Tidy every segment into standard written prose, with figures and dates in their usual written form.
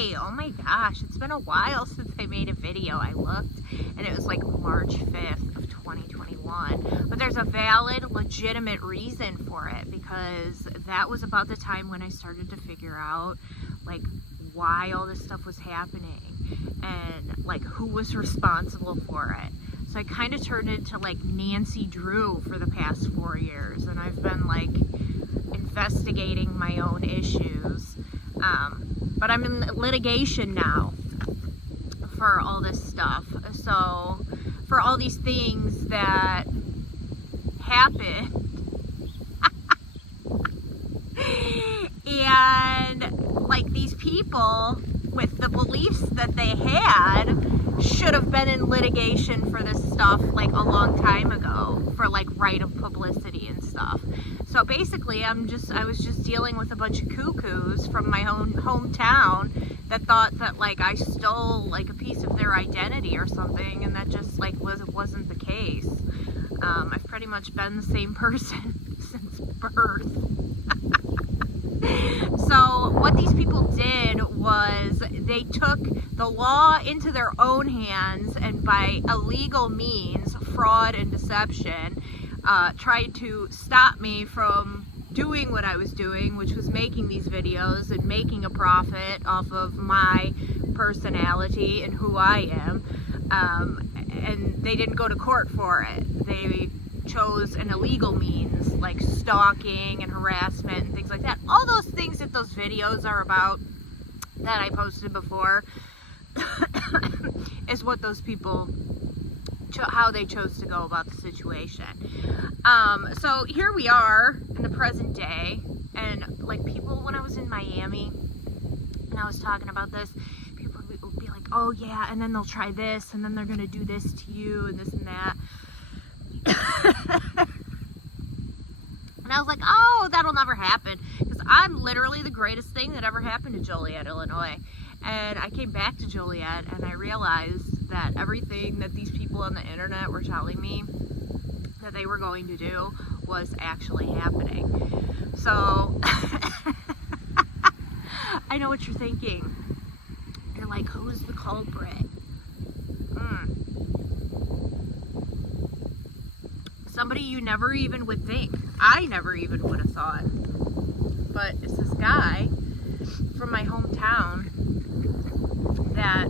today. Oh my gosh, it's been a while since I made a video. I looked and it was like March 5th of 2021. But there's a valid, legitimate reason for it, because that was about the time when I started to figure out like why all this stuff was happening and like who was responsible for it. So I kind of turned into like Nancy Drew for the past 4 years, and I've been like investigating my own issues. But I'm in litigation now for all this stuff. So for all these things that happened, and like these people with the beliefs that they had should have been in litigation for this stuff like a long time ago for like right of publicity and stuff. So basically I was just dealing with a bunch of cuckoos from my own hometown that thought that like I stole like a piece of their identity or something, and that just like wasn't the case. I've pretty much been the same person since birth. So what these people did was they took the law into their own hands, and by illegal means, fraud and deception, tried to stop me from doing what I was doing, which was making these videos and making a profit off of my personality and who I am. And they didn't go to court for it. They chose an illegal means like stalking and harassment and things like that. All those things that those videos are about that I posted before is what those people how they chose to go about the situation. So here we are in the present day, and like people, when I was in Miami and I was talking about this, people would be like, oh yeah, and then they'll try this, and then they're gonna do this to you and this and that. And I was like, oh, that'll never happen, because I'm literally the greatest thing that ever happened to Joliet, Illinois. And I came back to Joliet and I realized that everything that these people on the internet were telling me that they were going to do was actually happening. So I know what you're thinking. You're like, who's the culprit? Somebody you never even would think. I never even would have thought. But it's this guy from my hometown that,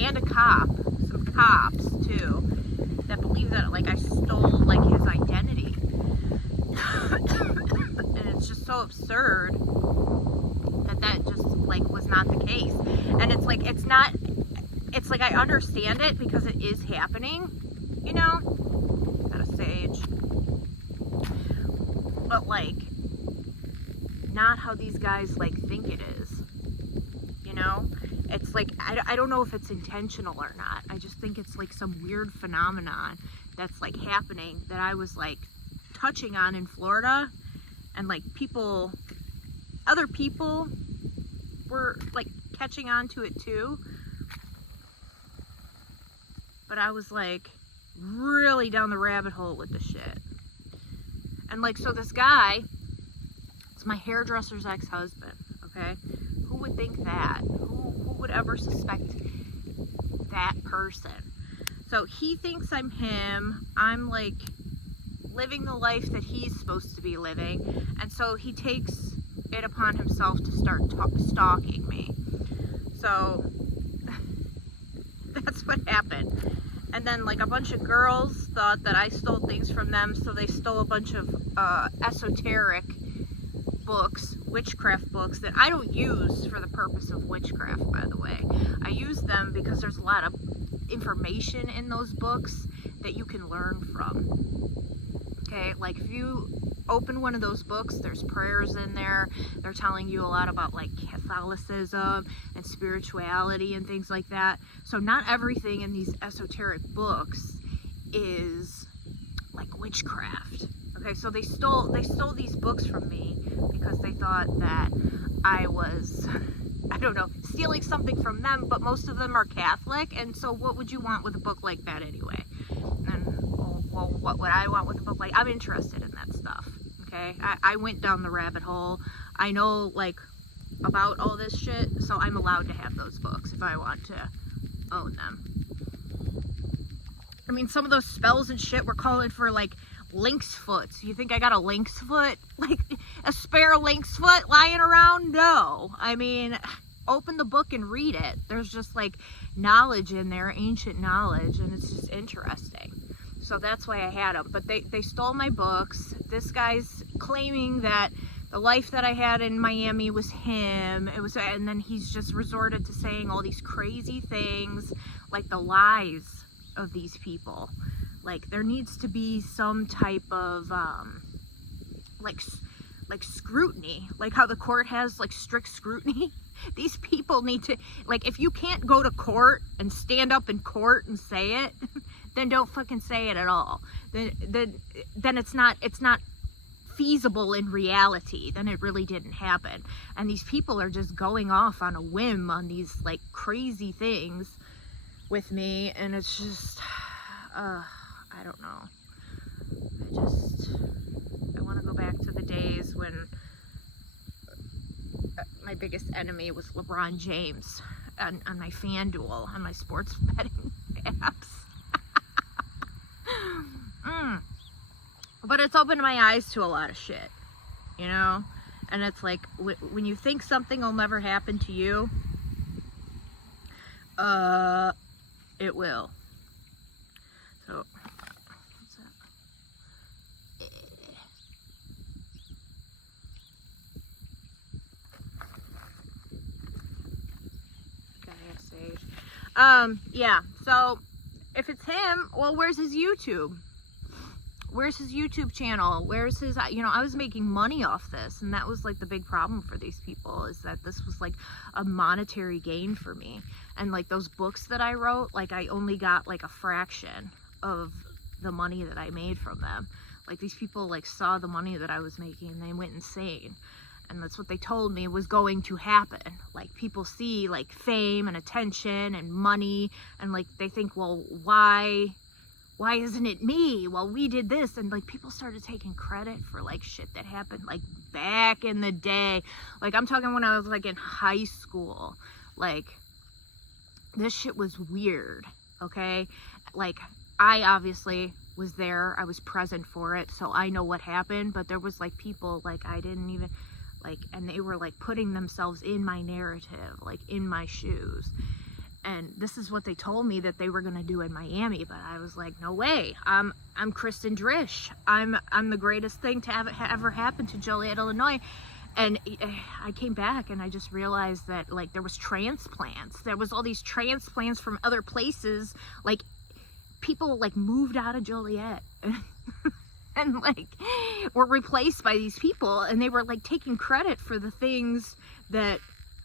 and a cop, some cops too, that believe that like I stole like his identity. And it's just so absurd that just like was not the case. And it's like, it's like I understand it because it is happening, you know? Got a sage. But like, not how these guys like think it is, you know? It's like, I don't know if it's intentional or not. I just think it's like some weird phenomenon that's like happening that I was like touching on in Florida, and like other people were like catching on to it too. But I was like really down the rabbit hole with the shit. And like, so this guy, it's my hairdresser's ex-husband, okay? Who would think that? Who would ever suspect that person? So he thinks I'm him. I'm like living the life that he's supposed to be living. And so he takes it upon himself to start stalking me. So that's what happened. And then like a bunch of girls thought that I stole things from them, so they stole a bunch of esoteric books, witchcraft books, that I don't use for the purpose of witchcraft, by the way. I use them because there's a lot of information in those books that you can learn from. Okay, like if you open one of those books, there's prayers in there. They're telling you a lot about like Catholicism and spirituality and things like that. So not everything in these esoteric books is like witchcraft. Okay, so they stole these books from me because they thought that I was, I don't know, stealing something from them, but most of them are Catholic, and so what would you want with a book like that anyway? And well, what would I want with a book like, I'm interested in that stuff, okay? I went down the rabbit hole. I know like about all this shit, so I'm allowed to have those books if I want to own them. I mean, some of those spells and shit were calling for, like, lynx foot. So you think I got a lynx foot? Like, a spare lynx foot lying around? No. I mean, open the book and read it. There's just, like, knowledge in there, ancient knowledge, and it's just interesting. So that's why I had them. But they stole my books. This guy's claiming that the life that I had in Miami was him. And then he's just resorted to saying all these crazy things, like the lies of these people. Like, there needs to be some type of like scrutiny, like how the court has like strict scrutiny. These people need to, like, if you can't go to court and stand up in court and say it, then don't fucking say it at all. Then it's not feasible in reality. Then it really didn't happen. And these people are just going off on a whim on these like crazy things with me, and it's just I don't know. I want to go back to the days when my biggest enemy was LeBron James on my FanDuel, on my sports betting apps. But it's opened my eyes to a lot of shit, you know? And it's like, when you think something will never happen to you, it will. So, what's that? Yeah, so if it's him, well, where's his YouTube? Where's his YouTube channel? Where's his, you know, I was making money off this, and that was like the big problem for these people, is that this was like a monetary gain for me. And like those books that I wrote, like I only got like a fraction of the money that I made from them. Like these people like saw the money that I was making and they went insane. And that's what they told me was going to happen. Like people see like fame and attention and money, and like they think, well, why isn't it me? Well, we did this. And like people started taking credit for like shit that happened like back in the day. Like I'm talking when I was like in high school. Like this shit was weird, okay? Like I obviously was there. I was present for it, so I know what happened. But there was like people like I didn't even like, and they were like putting themselves in my narrative, like in my shoes. And this is what they told me that they were gonna do in Miami, but I was like, no way. I'm Kristen Drish. I'm the greatest thing to ever happen to Joliet, Illinois. And I came back and I just realized that like there was transplants. There was all these transplants from other places. Like people like moved out of Joliet and like were replaced by these people, and they were like taking credit for the things that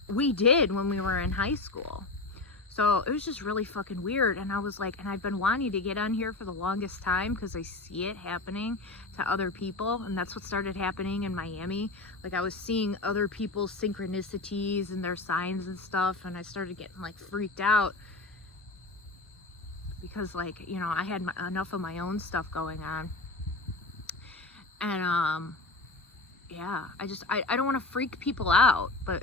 we did when we were in high school. So it was just really fucking weird. And I was like, and I've been wanting to get on here for the longest time because I see it happening to other people. And that's what started happening in Miami. Like I was seeing other people's synchronicities and their signs and stuff. And I started getting like freaked out because like, you know, I had enough of my own stuff going on. And yeah, I don't want to freak people out, but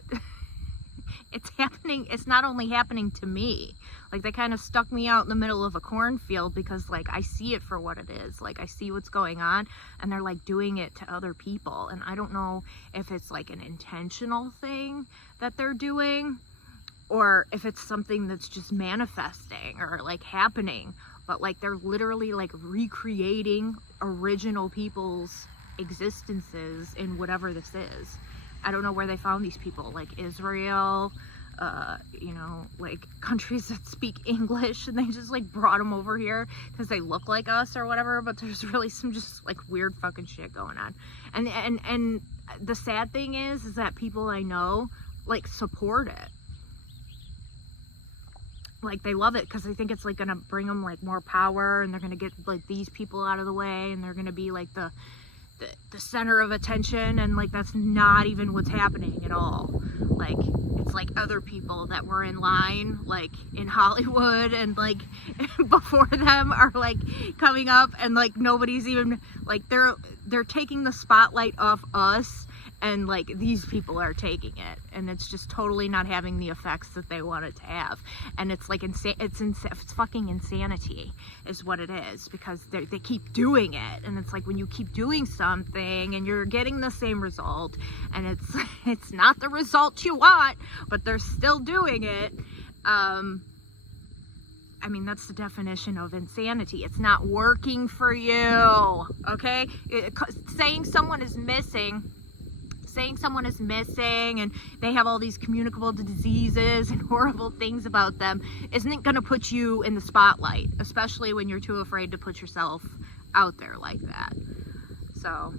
it's happening. It's not only happening to me. Like they kind of stuck me out in the middle of a cornfield because like I see it for what it is. Like I see what's going on, and they're like doing it to other people. And I don't know if it's like an intentional thing that they're doing, or if it's something that's just manifesting or like happening. But like they're literally like recreating original people's existences in whatever this is. I don't know where they found these people, like Israel, you know, like countries that speak English, and they just like brought them over here because they look like us or whatever. But there's really some just like weird fucking shit going on. And the sad thing is that people I know like support it. Like they love it because they think it's like gonna bring them like more power, and they're gonna get like these people out of the way, and they're gonna be like the center of attention. And like that's not even what's happening at all. Like it's like other people that were in line like in Hollywood and like before them are like coming up, and like nobody's even like they're taking the spotlight off us And like these people are taking it, and it's just totally not having the effects that they want it to have. And it's like it's fucking insanity is what it is, because they keep doing it. And it's like when you keep doing something and you're getting the same result, and it's not the result you want, but they're still doing it. I mean, that's the definition of insanity. It's not working for you, okay? Saying someone is missing and they have all these communicable diseases and horrible things about them isn't going to put you in the spotlight, especially when you're too afraid to put yourself out there like that. So,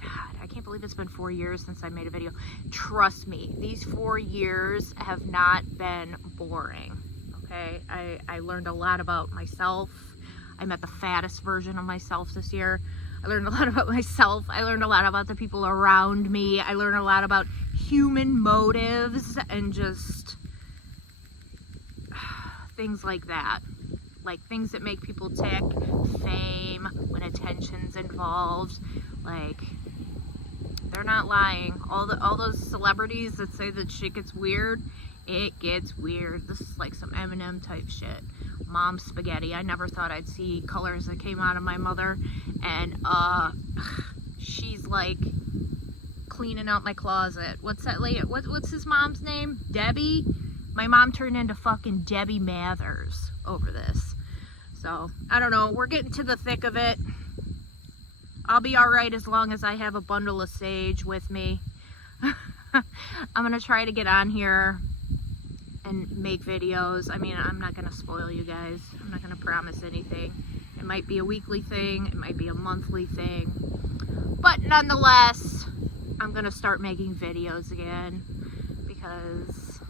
God, I can't believe it's been 4 years since I made a video. Trust me, these 4 years have not been boring. Okay, I learned a lot about myself. I met the fattest version of myself this year. I learned a lot about myself. I learned a lot about the people around me. I learned a lot about human motives and just things like that. Like things that make people tick, fame, when attention's involved. Like, they're not lying. All those celebrities that say that shit gets weird, it gets weird. This is like some Eminem type shit. Mom spaghetti. I never thought I'd see colors that came out of my mother. And she's like cleaning out my closet. What's that lady? What's his mom's name? Debbie? My mom turned into fucking Debbie Mathers over this. So, I don't know. We're getting to the thick of it. I'll be alright as long as I have a bundle of sage with me. I'm gonna try to get on here and make videos. I mean, I'm not gonna spoil you guys. I'm not gonna promise anything. It might be a weekly thing, it might be a monthly thing, but nonetheless, I'm gonna start making videos again, because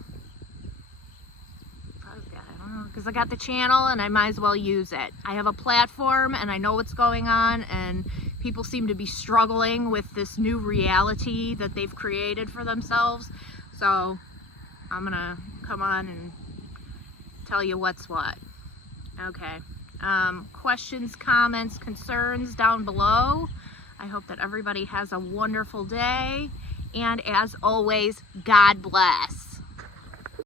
I got the channel and I might as well use it. I have a platform and I know what's going on, and people seem to be struggling with this new reality that they've created for themselves. So I'm gonna come on and tell you what's what. Okay. Questions, comments, concerns down below. I hope that everybody has a wonderful day. And as always, God bless.